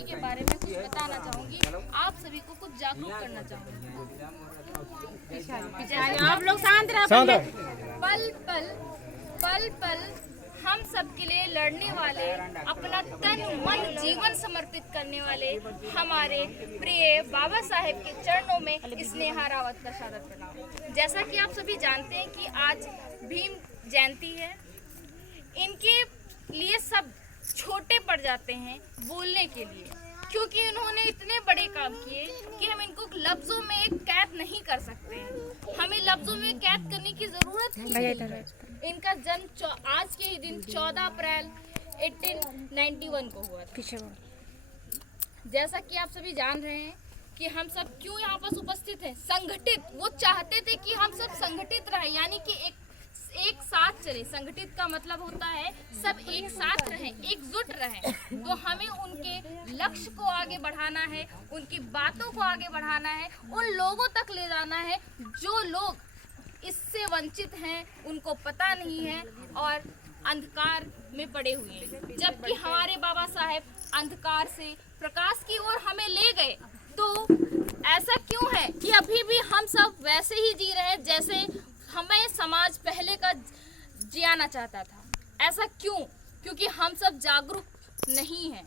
जी के बारे में कुछ बताना चाहूंगी, आप सभी को कुछ जागरूक करना चाहूंगी। आप लोग शांत रहो। पल पल हम सब के लिए लड़ने वाले, अपना तन मन जीवन समर्पित करने वाले हमारे प्रिय बाबा साहेब के चरणों में स्नेहा रावत का सादर प्रणाम। जैसा कि आप सभी जानते हैं कि आज भीम जयंती है, इनके लिए सब छोटे पड़ जाते हैं बोलने के लिए, क्योंकि उन्होंने इतने बड़े काम किए कि हम इनको लफ्जों में कैद नहीं कर सकते। हमें लफ्जों में कैद करने की जरूरत ही नहीं है। इनका जन्म आज के ही दिन 14 अप्रैल 1891 को हुआ था। जैसा कि आप सभी जान रहे हैं कि हम सब क्यों यहाँ पर उपस्थित हैं, संगठित। वो चाहते थे कि हम सब संगठित रहें, यानी कि एक साथ चले। संगठित का मतलब होता है सब एक साथ रहें, एकजुट रहें। तो हमें उनके लक्ष्य को आगे बढ़ाना है, उनकी बातों को आगे बढ़ाना है, उन लोगों तक ले जाना है जो लोग इससे वंचित हैं, उनको पता नहीं है और अंधकार में पड़े हुए हैं। जबकि हमारे बाबा साहेब अंधकार से प्रकाश की ओर हमें ले गए। तो ऐसा क्यों है कि अभी भी हम सब वैसे ही जी रहे हैं जैसे हमें समाज पहले का जियाना चाहता था। ऐसा क्यों? क्योंकि हम सब जागरूक नहीं हैं।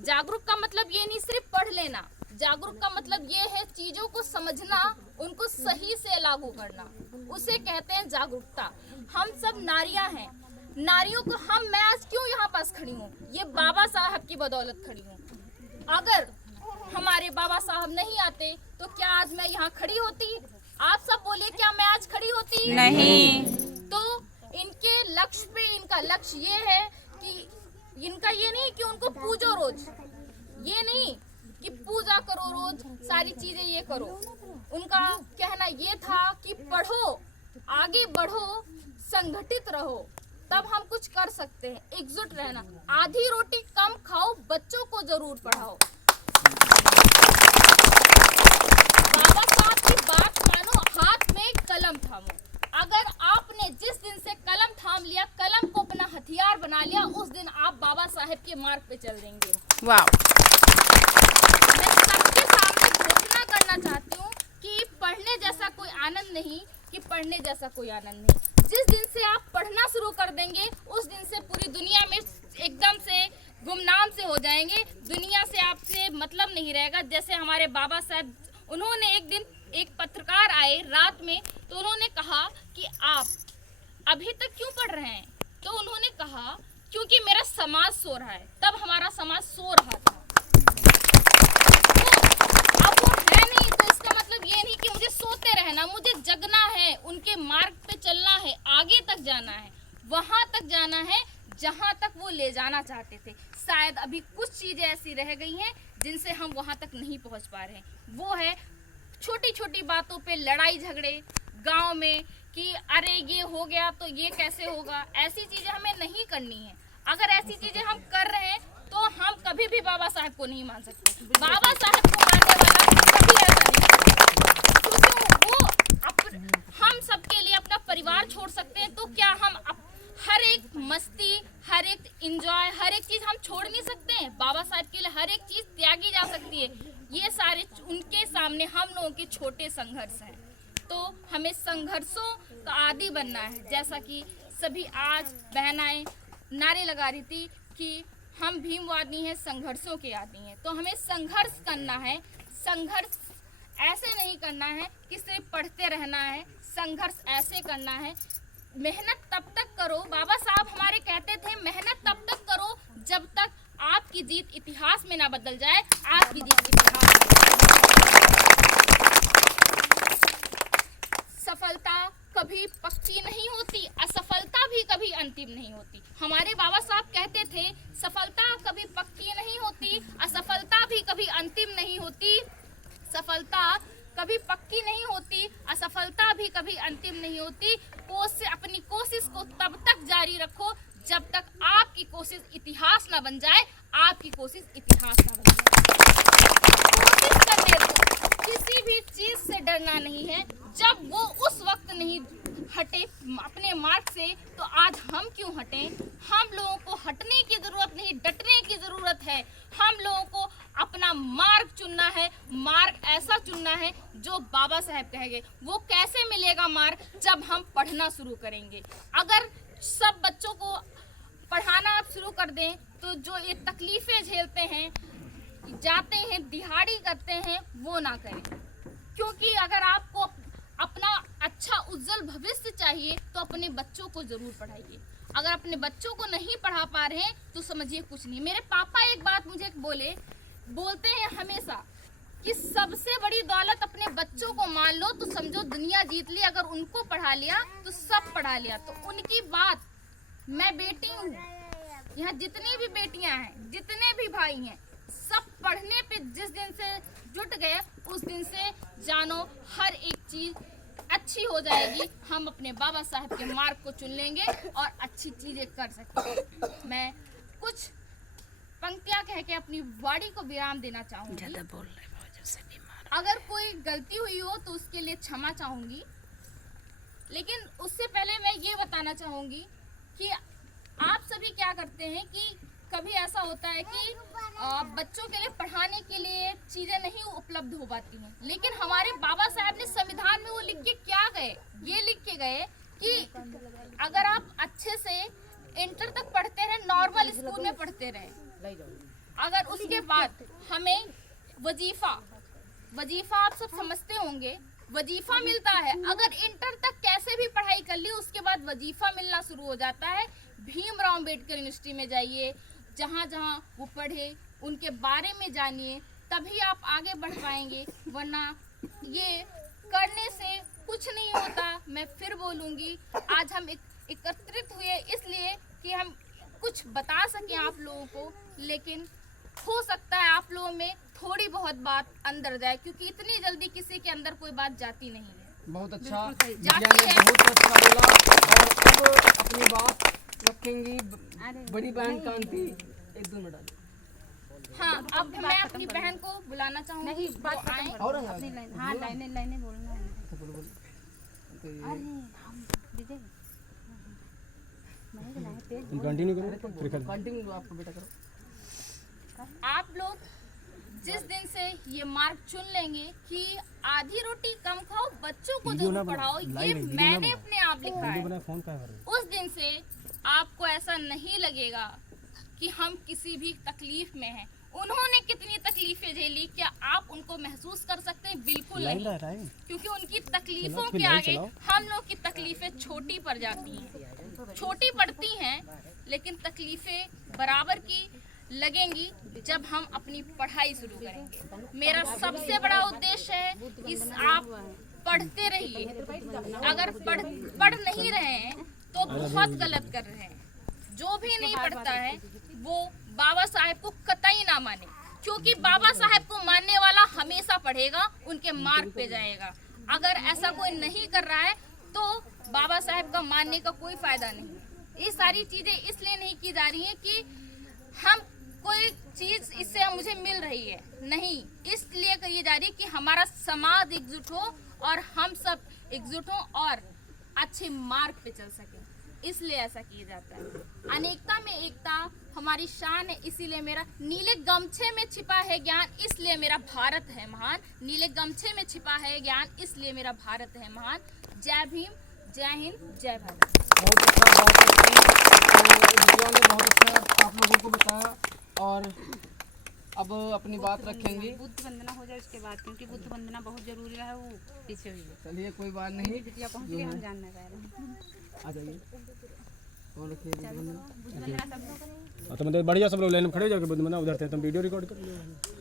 जागरूक का मतलब ये नहीं सिर्फ पढ़ लेना, जागरूक का मतलब ये है चीजों को समझना, उनको सही से लागू करना, उसे कहते हैं जागरूकता। हम सब नारियां हैं, नारियों को मैं आज क्यों यहाँ पास खड़ी हूँ, ये बाबा साहब की बदौलत खड़ी हूँ। अगर हमारे बाबा साहब नहीं आते तो क्या आज मैं यहाँ खड़ी होती? आप सब बोलिए, क्या मैं आज खड़ी होती? नहीं। तो इनके लक्ष्य पे, इनका लक्ष्य ये है कि इनका ये नहीं कि उनको पूजो रोज, ये नहीं कि पूजा करो रोज, सारी चीजें ये करो। उनका कहना ये था कि पढ़ो, आगे बढ़ो, संगठित रहो, तब हम कुछ कर सकते हैं। एकजुट रहना, आधी रोटी कम खाओ, बच्चों को जरूर पढ़ाओ। बाबा साहब की बात मानो, हाथ में कलम थामो। अगर आपने जिस दिन से कलम थाम लिया, कलम को अपना हथियार बना लिया, उस दिन आप बाबा साहेब के मार्ग पे चल देंगे। वाह। मैं सबके सामने घोषणा करना चाहती हूँ कि पढ़ने जैसा कोई आनंद नहीं, कि पढ़ने जैसा कोई आनंद नहीं। जिस दिन से आप पढ़ना शुरू कर देंगे, उस दिन से पूरी दुनिया में एकदम से गुमनाम से हो जाएंगे। दुनिया से आपसे मतलब नहीं रहेगा। जैसे हमारे बाबा साहब, उन्होंने एक दिन एक पत्रकार आए रात में, तो उन्होंने कहा कि आप अभी तक क्यों पढ़ रहे हैं? तो उन्होंने कहा क्योंकि मेरा समाज सो रहा है। तब हमारा समाज सो रहा था। तो अब वो है नहीं, तो इसका मतलब ये नहीं कि मुझे सोते रहना, मुझे जगना है, उनके मार्ग पे चलना है, आगे तक जाना है, वहां तक जाना है जहां तक वो ले जाना चाहते थे। शायद अभी कुछ चीजें ऐसी रह गई हैं जिनसे हम वहां तक नहीं पहुंच पा रहे हैं। वो है छोटी छोटी बातों पे लड़ाई झगड़े गांव में, कि अरे ये हो गया तो ये कैसे होगा। ऐसी चीजें हमें नहीं करनी है। अगर ऐसी चीजें हम कर रहे हैं तो हम कभी भी बाबा साहब को नहीं मान सकते। बाबा साहब को मानने वाला कभी ऐसा नहीं, क्योंकि वो हम सबके लिए अपना परिवार छोड़ सकते हैं। तो क्या हम हर एक मस्ती, हर एक इंजॉय, हर एक चीज हम छोड़ नहीं सकते हैं? बाबा साहब के लिए हर एक चीज त्यागी जा सकती है। ये सारे उनके सामने हम लोगों के छोटे संघर्ष हैं। तो हमें संघर्षों का आदी बनना है। जैसा कि सभी आज बहनाएं नारे लगा रही थी कि हम भीमवादी हैं, संघर्षों के आदी हैं। तो हमें संघर्ष करना है। संघर्ष ऐसे नहीं करना है कि सिर्फ पढ़ते रहना है, संघर्ष ऐसे करना है। मेहनत तब तक करो, बाबा साहब हमारे कहते थे, मेहनत तब तक करो जब तक आपकी जीत इतिहास में ना बदल जाए। आपकी जीत इतिहास सफलता कभी पक्की नहीं होती, असफलता भी कभी अंतिम नहीं होती। हमारे बाबा साहब कहते थे, सफलता कभी पक्की नहीं होती, असफलता भी कभी अंतिम नहीं होती। सफलता कभी पक्की नहीं होती, असफलता भी कभी अंतिम नहीं होती। अपनी कोशिश को तब तक जारी रखो जब तक आपकी कोशिश इतिहास ना बन जाए। आपकी कोशिश इतिहास ना बन जाए। कोशिश करने दो, किसी भी चीज से डरना नहीं है। जब वो उस वक्त नहीं हटे अपने मार्ग से, तो आज हम क्यों हटें? हम लोगों को हटने की जरूरत नहीं, डटने की जरूरत है। हम लोगों को अपना मार्ग चुनना है, मार्ग ऐसा चुनना है जो बाबा साहेब कहेंगे। वो कैसे मिलेगा मार्ग? जब हम पढ़ना शुरू करेंगे। अगर सब बच्चों को पढ़ाना आप शुरू कर दें तो जो ये तकलीफें झेलते हैं, जाते हैं, दिहाड़ी करते हैं, वो ना करें। क्योंकि अगर आपको अपना अच्छा उज्जवल भविष्य चाहिए तो अपने बच्चों को जरूर पढ़ाइए। अगर अपने बच्चों को नहीं पढ़ा पा रहे हैं तो समझिए कुछ नहीं। मेरे पापा एक बात मुझे बोलते हैं हमेशा कि सबसे बड़ी दौलत अपने बच्चों को मान लो तो समझो दुनिया जीत ली। अगर उनको पढ़ा लिया तो सब पढ़ा लिया। तो उनकी बात, मैं बेटी हूँ, यहाँ जितनी भी बेटियां हैं, जितने भी भाई हैं, सब पढ़ने पे जिस दिन से जुट गए उस दिन से जानो हर एक चीज अच्छी हो जाएगी। हम अपने बाबा साहब के मार्ग को चुन लेंगे और अच्छी चीजें कर सकेंगे। मैं कुछ पंक्तियां कह के अपनी वाणी को विराम देना चाहूंगी। अगर कोई गलती हुई हो तो उसके लिए क्षमा चाहूंगी, लेकिन उससे पहले मैं ये बताना चाहूंगी कि आप सभी क्या करते हैं कि कभी ऐसा होता है कि बच्चों के लिए पढ़ाने के लिए चीजें नहीं उपलब्ध हो पाती हैं, लेकिन हमारे बाबा साहब ने संविधान में वो लिख के क्या गए, ये लिख के गए कि अगर आप अच्छे से इंटर तक पढ़ते रहे, नॉर्मल स्कूल में पढ़ते रहे, अगर उसके बाद हमें वजीफा आप सब समझते होंगे, वजीफा मिलता है। अगर इंटर तक कैसे भी पढ़ाई कर ली, उसके बाद वजीफा मिलना शुरू हो जाता है। भीमराव अंबेडकर यूनिवर्सिटी में जाइए, जहाँ जहाँ वो पढ़े उनके बारे में जानिए, तभी आप आगे बढ़ पाएंगे। वरना ये करने से कुछ नहीं होता। मैं फिर बोलूँगी, आज हम एकत्रित हुए इसलिए कि हम कुछ बता सकें आप लोगों को, लेकिन हो सकता है आप लोगों में थोड़ी बहुत बात अंदर जाए, क्योंकि इतनी जल्दी किसी के अंदर कोई बात जाती नहीं है। बहुत अच्छा, जाती है। बहुत अच्छा बोला। और अब अपनी बात रखेंगी बड़ी बहन कांति। 1-2 मिनट। हाँ, अब मैं अपनी बहन को बुलाना चाहूँगी। नहीं, बात आए और अपनी लाइन, हाँ लाइनें बोलना है। कंटिन्यू करो, कंटिन्यू आपको बेटा करो। आप लोग जिस दिन से ये मार्ग चुन लेंगे कि आधी रोटी कम खाओ, बच्चों को जरूर पढ़ाओ, ये मैंने अपने आप लिखा है, उस दिन से आपको ऐसा नहीं लगेगा कि हम किसी भी तकलीफ में हैं। उन्होंने कितनी तकलीफें झेली, क्या आप उनको महसूस कर सकते हैं? बिल्कुल नहीं, क्योंकि उनकी तकलीफों के आगे हम लोग की तकलीफें छोटी पड़ जाती हैं। छोटी पड़ती हैं, लेकिन तकलीफें बराबर की लगेंगी जब हम अपनी पढ़ाई शुरू करेंगे। मेरा सबसे बड़ा उद्देश्य है कि आप पढ़ते रहिए। अगर पढ़ नहीं रहे हैं तो बहुत गलत कर रहे हैं। जो भी नहीं पढ़ता है वो बाबा साहेब को कतई ना माने, क्योंकि बाबा साहेब को मानने वाला हमेशा पढ़ेगा, उनके मार्ग पे जाएगा। अगर ऐसा कोई नहीं कर रहा है तो बाबा साहेब का मानने का कोई फायदा नहीं। ये सारी चीजें इसलिए नहीं की जा रही हैं कि हम कोई चीज इससे मुझे मिल रही है, नहीं, इसलिए कही जा रही है कि हमारा समाज एकजुट हो और हम सब एकजुट हो और अच्छे मार्ग पे चल सके, इसलिए ऐसा किया जाता है। अनेकता में एकता हमारी शान है, इसीलिए मेरा नीले गमछे में छिपा है ज्ञान, इसलिए मेरा भारत है महान। नीले गमछे में छिपा है ज्ञान, इसलिए मेरा भारत है महान। जय भीम, जय हिंद, जय भारत। बहुत अच्छा बात ने बहुत अच्छा आप लोगों को बताया। और अब अपनी बात रखेंगे। बुद्ध वंदना हो जाए उसके बाद, क्योंकि बुद्ध वंदना बहुत जरूरी है, वो पीछे हुई है। चलिए कोई बात नहीं, बिटिया पहुंच गए, हम जानना चाह रहे हैं। आ जाइए। और बुद्ध वंदना सब लोग करेंगे। तो मतलब बढ़िया, सब लोग लाइन में खड़े हो जाके बुद्ध मना उधर थे, तुम वीडियो रिकॉर्ड कर लो।